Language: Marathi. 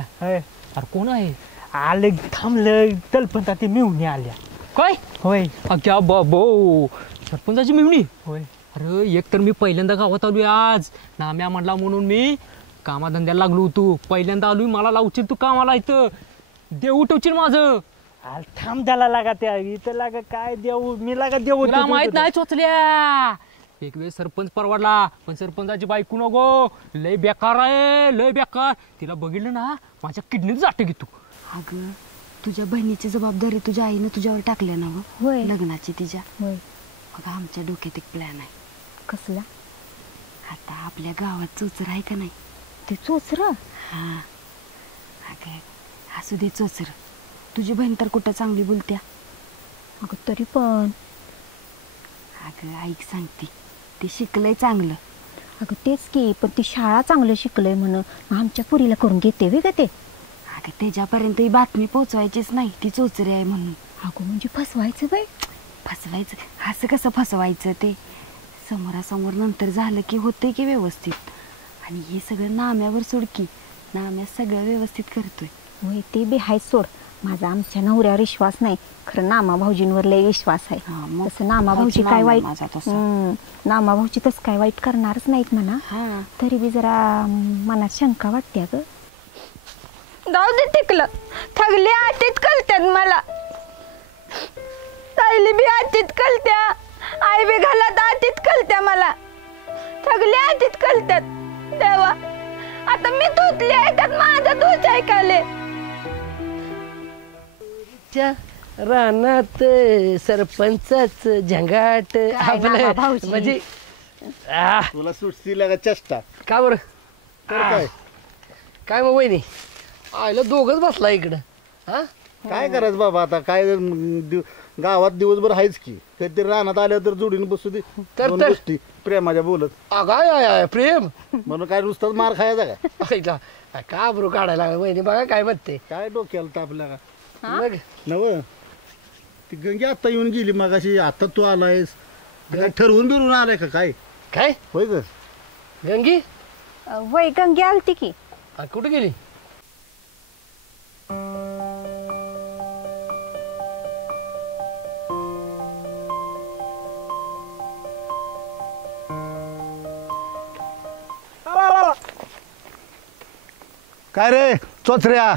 चोचऱ्या होय अरे कोण आहे? आलं थांबलं तलपंता ते मिळून आल्या काय होय क्या बाबो सरपंचाची मेहुणी? होय अरे एक तर मी पहिल्यांदा गावात आलोय आज नाम्या म्हणला म्हणून मी कामाधंद्याला लागलो होतो. पहिल्यांदा आलोय मला लावशील तू कामाला इथं देव उठवशील माझं. आल थांब त्याला लागा त्या इथं लागा काय देऊ मी लागा देऊ तुला माहित नाही चोचल्या एक वेळ सरपंच परवडला पण सरपंचाची बायको नको लय बेकार आहे लय बेकार. तिला बघितलं ना माझ्या किडनीत जाटे घेतो. अगं तुझ्या बहिणीची जबाबदारी तुझ्या आईनं तुझ्यावर टाकल्या ना गं होय लग्नाची तिच्या. होय अगं आमच्या डोक्यात एक प्लॅन आहे. कसला? आता आपल्या गावात चोचर आहे का नाही? ते चोचर? हा अगं असू दे चोचर. तुझी बहीण तर कुठं चांगली बोलत्या. अगं तरी पण अगं ऐक सांगते ते शिकलंय चांगलं. अगं तेच की पण ती शाळा चांगलं शिकलंय म्हणून आमच्या पुरीला करून घेते वे ग ते. अगं त्याच्यापर्यंत ही बातमी पोचवायचीच नाही ती चोचरी आहे म्हणून. अगं म्हणजे फसवायचं बाई. फसवायचं असं कसं फसवायचं ते समोरासमोर नंतर झालं की होतंय की व्यवस्थित. आणि हे सगळं नाम्यावर सोडकी नाम्या सगळं व्यवस्थित करतोय. होय ते बी हाय सोड. माझा आमच्या नवऱ्यावर विश्वास नाही खरं नामा भाऊजींवर लय विश्वास आहे. हा, मग तसं नामा भाऊजी काय वाईट नामा भाऊजी तसं काय वाईट करणारच नाहीत म्हणा. हा तरी बी जरा मनात शंका वाटते ग. जाऊ दे टिकलं थगली आटीत कलत्यात मला. ताईली बी आटीत कलत्या आई बी घालात आटीत कलत्या मला. थगली आटीत कलत्यात. देवा आता मी धुतली आहे त्यात माझा दोष ऐकाले. रानात सरपंचाच झंगाट आपलं म्हणजे तुला सुटती लागा चेष्टा का बरं तर काय काय मग वहिनी आयला दोघच बसला इकडं. हा काय करायचं बाबा आता काय गावात दिवसभर आहेच की कधीतरी रानात आल्यावर तर जोडीने बसू दे दोन गोष्टी प्रेमाच्या बोलत अगाय प्रेम म्हणून काय नुसताच मार खायचा ऐका का बरं काढायला वहिनी बघा काय म्हणते. काय डोक्याला तापला का मग नव ती गंगी आता येऊन गेली मगाशी आता तू आलायस काय ठरवून बिरून आलाय का काय काय होय ग गंगी वय गंगी आलती की. कुठे गेली? काय रे चोचऱ्या